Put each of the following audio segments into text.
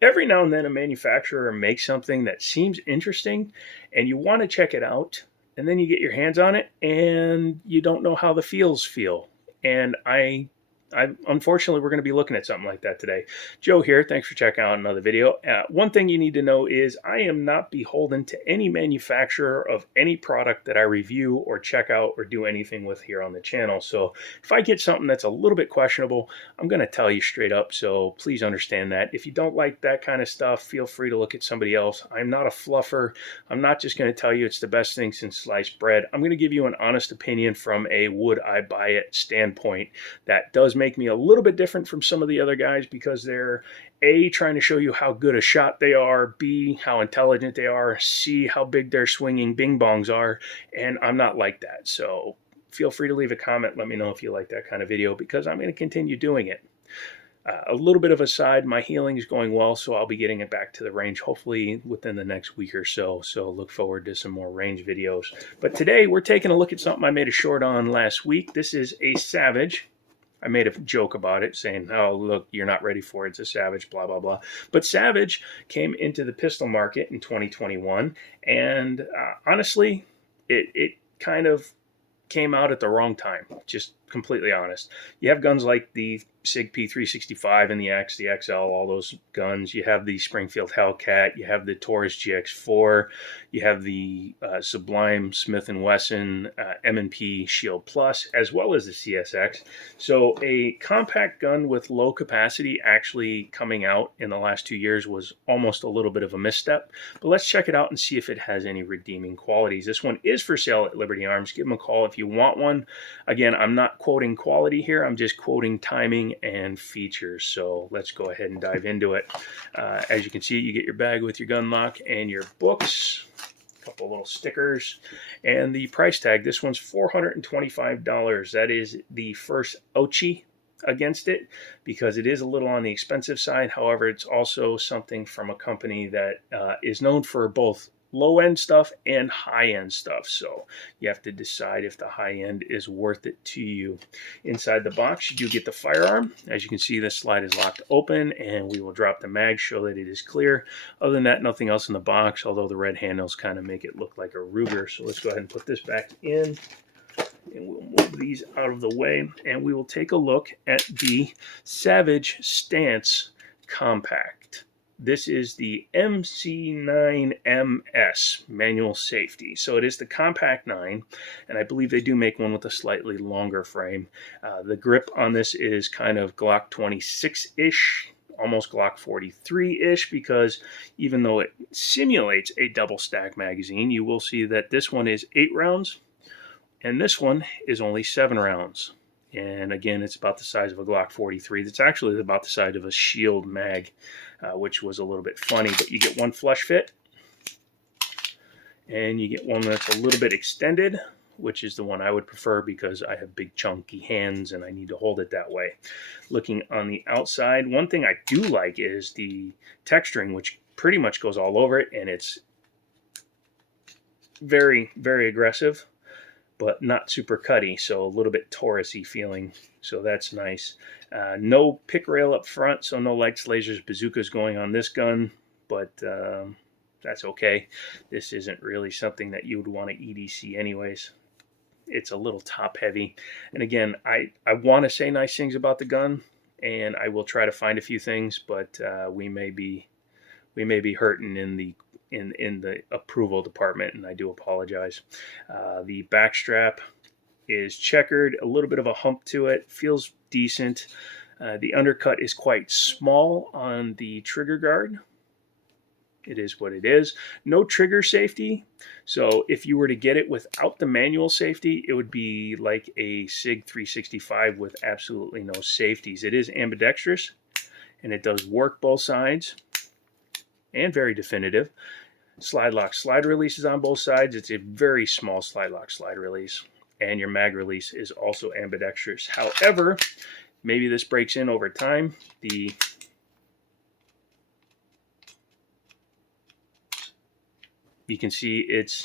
Every now and then a manufacturer makes something that seems interesting and you want to check it out, and then you get your hands on it and you don't know how the feels feel. And I unfortunately, we're going to be looking at something like that today. Joe here. Thanks for checking out another video. One thing you need to know is I am not beholden to any manufacturer of any product that I review or check out or do anything with here on the channel. So if I get something that's a little bit questionable, I'm going to tell you straight up. So please understand that. If you don't like that kind of stuff, feel free to look at somebody else. I'm not a fluffer. I'm not just going to tell you it's the best thing since sliced bread. I'm going to give you an honest opinion from a would I buy it standpoint that does make me a little bit different from some of the other guys because they're A, trying to show you how good a shot they are, B, how intelligent they are, C, how big their swinging bing bongs are, and I'm not like that. So feel free to leave a comment. Let me know if you like that kind of video because I'm going to continue doing it. A little bit of a side, my healing is going well, so I'll be getting it back to the range hopefully within the next week or so. So look forward to some more range videos. But today we're taking a look at something I made a short on last week. This is a Savage. I made a joke about it saying, oh, look, you're not ready for it. It's a Savage, blah, blah, blah. But Savage came into the pistol market in 2021. And honestly, it kind of came out at the wrong time, just completely honest. You have guns like the SIG P365 and the X, the XL, all those guns. You have the Springfield Hellcat. You have the Taurus GX4. You have the Sublime Smith & Wesson M&P Shield Plus, as well as the CSX. So a compact gun with low capacity actually coming out in the last 2 years was almost a little bit of a misstep. But let's check it out and see if it has any redeeming qualities. This one is for sale at Liberty Arms. Give them a call if you want one. Again, I'm not quoting quality here. I'm just quoting timing and features. So let's go ahead and dive into it. As you can see, you get your bag with your gun lock and your books, a couple little stickers, and the price tag. This one's $425. That is the first ouchie against it because it is a little on the expensive side. However, it's also something from a company that is known for both low-end stuff and high-end stuff. So you have to decide if the high-end is worth it to you. Inside the box, you do get the firearm. As you can see, the slide is locked open, and we will drop the mag, show that it is clear. Other than that, nothing else in the box, although the red handles kind of make it look like a Ruger. So let's go ahead and put this back in, and we'll move these out of the way, and we will take a look at the Savage Stance Compact. This is the MC9MS manual safety. So it is the Compact 9, and I believe they do make one with a slightly longer frame. The grip on this is kind of Glock 26-ish, almost Glock 43-ish, because even though it simulates a double stack magazine, you will see that this one is 8 rounds, and this one is only 7 rounds. And again, it's about the size of a Glock 43. That's actually about the size of a Shield mag, which was a little bit funny. But you get one flush fit, and you get one that's a little bit extended, which is the one I would prefer because I have big chunky hands and I need to hold it that way. Looking on the outside, one thing I do like is the texturing, which pretty much goes all over it, and it's very, very aggressive, but not super cutty, so a little bit Taurus-y feeling, so that's nice. No pick rail up front, so no lights, lasers, bazookas going on this gun, but that's okay. This isn't really something that you would want to EDC anyways. It's a little top heavy, and again, I want to say nice things about the gun, and I will try to find a few things, but we may be hurting in the approval department, and I do apologize. The back strap is checkered, a little bit of a hump to it, feels decent. The undercut is quite small on the trigger guard. It is what it is. No trigger safety, so if you were to get it without the manual safety, it would be like a SIG 365 with absolutely no safeties. It is ambidextrous, and it does work both sides, and very definitive. Slide lock slide release is on both sides. It's a very small slide lock slide release, and your mag release is also ambidextrous. However, maybe this breaks in over time. You can see it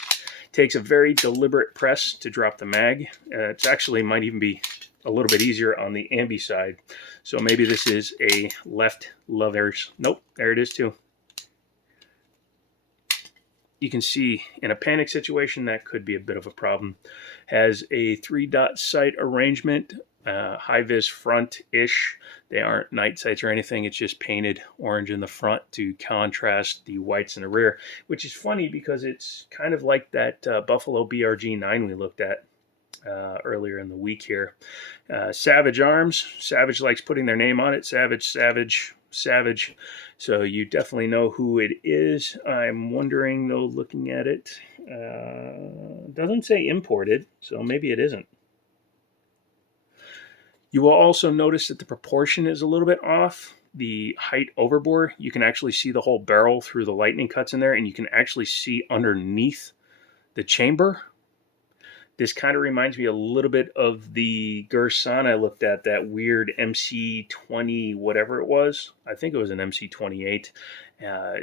takes a very deliberate press to drop the mag. It's actually might even be a little bit easier on the ambi side. So maybe this is a left levers. Nope, there it is too. You can see in a panic situation that could be a bit of a problem. Has a 3-dot sight arrangement, high-vis front-ish. They aren't night sights or anything. It's just painted orange in the front to contrast the whites in the rear, which is funny because it's kind of like that Buffalo BRG9 we looked at earlier in the week here. Savage arms. Savage likes putting their name on it. Savage, Savage, Savage. So you definitely know who it is. I'm wondering, though, looking at it, doesn't say imported, so maybe it isn't. You will also notice that the proportion is a little bit off. The height overbore, you can actually see the whole barrel through the lightning cuts in there, and you can actually see underneath the chamber. This kind of reminds me a little bit of the Gerson I looked at, that weird MC20 whatever it was. I think it was an MC28.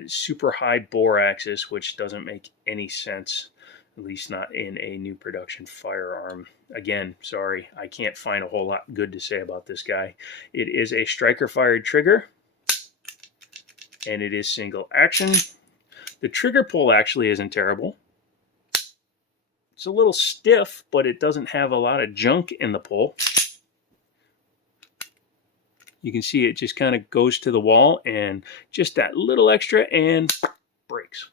Super high bore axis, which doesn't make any sense, at least not in a new production firearm. Again, sorry, I can't find a whole lot good to say about this guy. It is a striker-fired trigger, and it is single action. The trigger pull actually isn't terrible. It's a little stiff, but it doesn't have a lot of junk in the pull. You can see it just kind of goes to the wall, and just that little extra and breaks.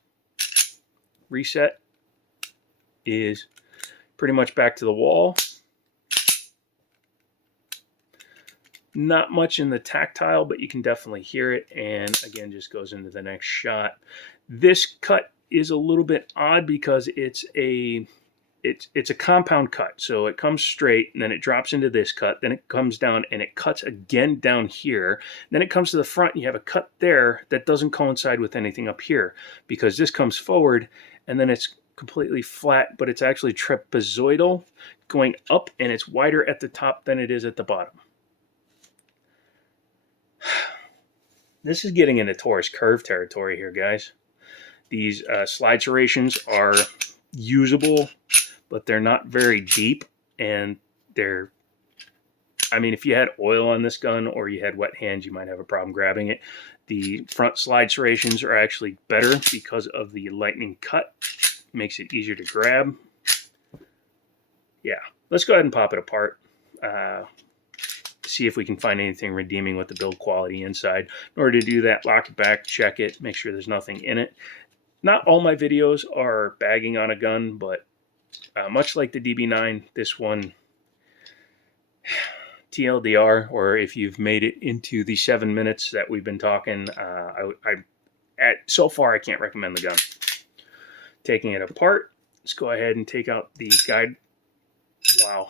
Reset is pretty much back to the wall. Not much in the tactile, but you can definitely hear it, and again, just goes into the next shot. This cut is a little bit odd because it's a compound cut. So it comes straight, and then it drops into this cut, then it comes down and it cuts again down here. Then it comes to the front, and you have a cut there that doesn't coincide with anything up here, because this comes forward and then it's completely flat, but it's actually trapezoidal going up, and it's wider at the top than it is at the bottom. This is getting into Taurus curve territory here, guys. These slide serrations are usable, but they're not very deep, and they're, I mean, if you had oil on this gun or you had wet hands, you might have a problem grabbing it. The front slide serrations are actually better because of the lightning cut. Makes it easier to grab. Yeah, let's go ahead and pop it apart. See if we can find anything redeeming with the build quality inside. In order to do that, lock it back, check it, make sure there's nothing in it. Not all my videos are bagging on a gun, but much like the DB9, this one, TLDR, or if you've made it into the 7 minutes that we've been talking, so far I can't recommend the gun. Taking it apart, let's go ahead and take out the guide. Wow.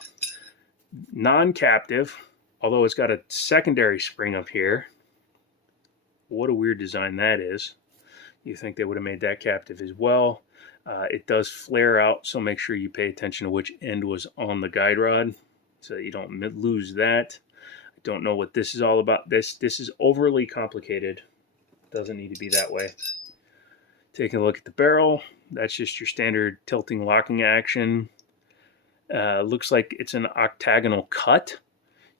Non-captive, although it's got a secondary spring up here. What a weird design that is. You think they would have made that captive as well. It does flare out, so make sure you pay attention to which end was on the guide rod so that you don't lose that. I don't know what this is all about. This is overly complicated. Doesn't need to be that way. Taking a look at the barrel, that's just your standard tilting locking action. Looks like it's an octagonal cut.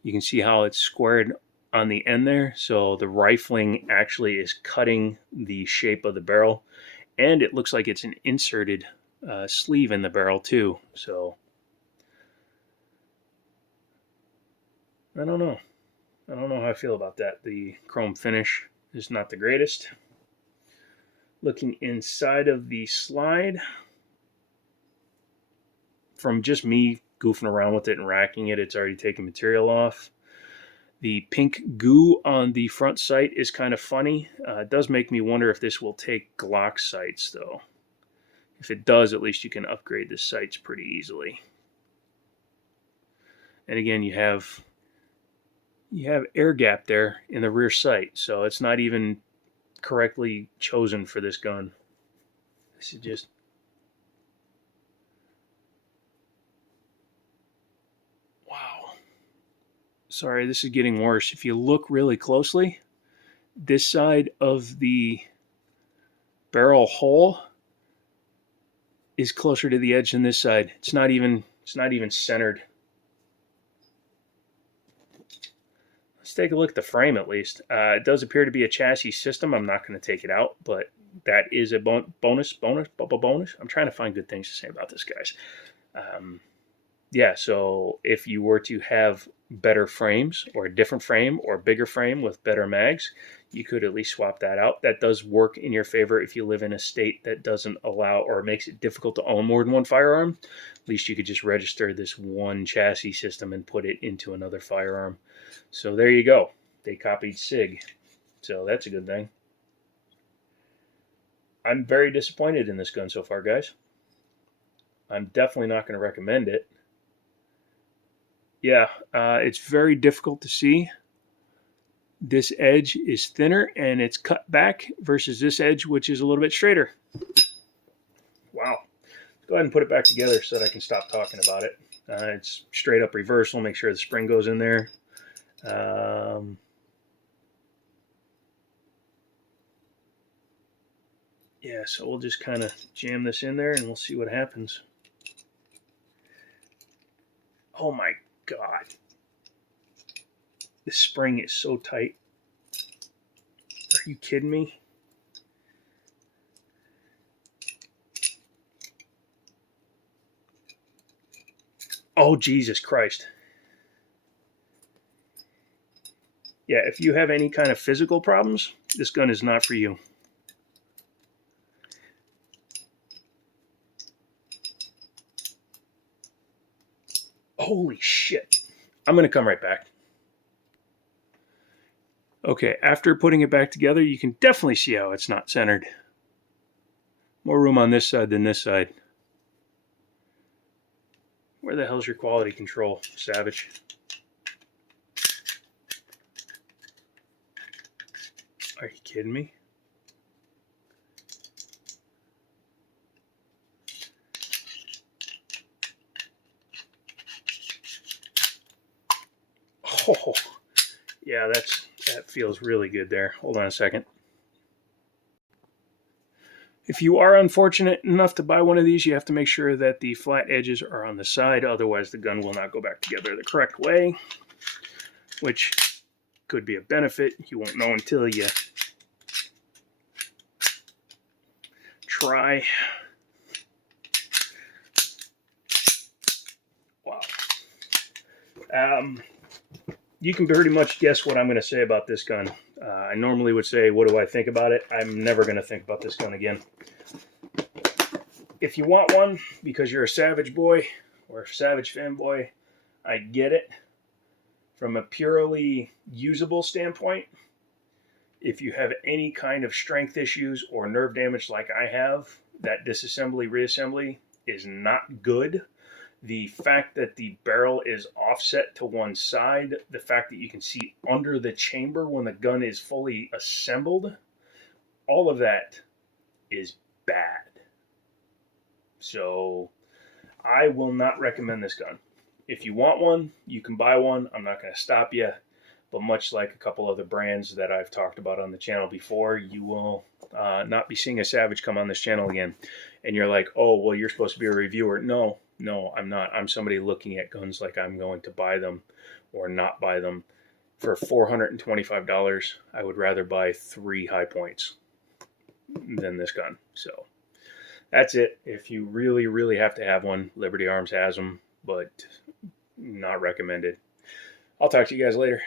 You can see how it's squared on the end there, so the rifling actually is cutting the shape of the barrel. And it looks like it's an inserted sleeve in the barrel too. So I don't know. I don't know how I feel about that. The chrome finish is not the greatest. Looking inside of the slide, from just me goofing around with it and racking it, it's already taken material off. The pink goo on the front sight is kind of funny. It does make me wonder if this will take Glock sights, though. If it does, at least you can upgrade the sights pretty easily. And again, you have air gap there in the rear sight, so it's not even correctly chosen for this gun. This is just... Sorry, this is getting worse. If you look really closely, this side of the barrel hole is closer to the edge than this side. It's not even centered. take a look at the frame at least. It does appear to be a chassis system. I'm not going to take it out, but that is a bonus. I'm trying to find good things to say about this, guys. Yeah, so if you were to have better frames or a different frame or a bigger frame with better mags, you could at least swap that out. That does work in your favor if you live in a state that doesn't allow or makes it difficult to own more than one firearm. At least you could just register this one chassis system and put it into another firearm. So there you go. They copied SIG. So that's a good thing. I'm very disappointed in this gun so far, guys. I'm definitely not going to recommend it. Yeah, it's very difficult to see. This edge is thinner and it's cut back versus this edge, which is a little bit straighter. Wow. Go ahead and put it back together so that I can stop talking about it. It's straight up reversal. Make sure the spring goes in there. Yeah, so we'll just kind of jam this in there and we'll see what happens. Oh my God. This spring is so tight. Are you kidding me? Oh, Jesus Christ. Yeah, if you have any kind of physical problems, this gun is not for you. Holy shit. I'm going to come right back. Okay, after putting it back together, you can definitely see how it's not centered. More room on this side than this side. Where the hell's your quality control, Savage? Are you kidding me? Oh, yeah, that feels really good there. Hold on a second. If you are unfortunate enough to buy one of these, you have to make sure that the flat edges are on the side. Otherwise, the gun will not go back together the correct way, which could be a benefit. You won't know until you try. Wow. You can pretty much guess what I'm going to say about this gun. I normally would say, what do I think about it? I'm never going to think about this gun again. If you want one because you're a Savage boy or a Savage fanboy, I get it. From a purely usable standpoint, if you have any kind of strength issues or nerve damage like I have, that disassembly, reassembly is not good. The fact that the barrel is offset to one side, the fact that you can see under the chamber when the gun is fully assembled, all of that is bad. So I will not recommend this gun. If you want one, you can buy one. I'm not going to stop you. But much like a couple other brands that I've talked about on the channel before, you will not be seeing a Savage come on this channel again. And you're like, oh, well, you're supposed to be a reviewer. No, I'm not. I'm somebody looking at guns like I'm going to buy them or not buy them. For $425, I would rather buy 3 high points than this gun. So that's it. If you really, really have to have one, Liberty Arms has them, but not recommended. I'll talk to you guys later.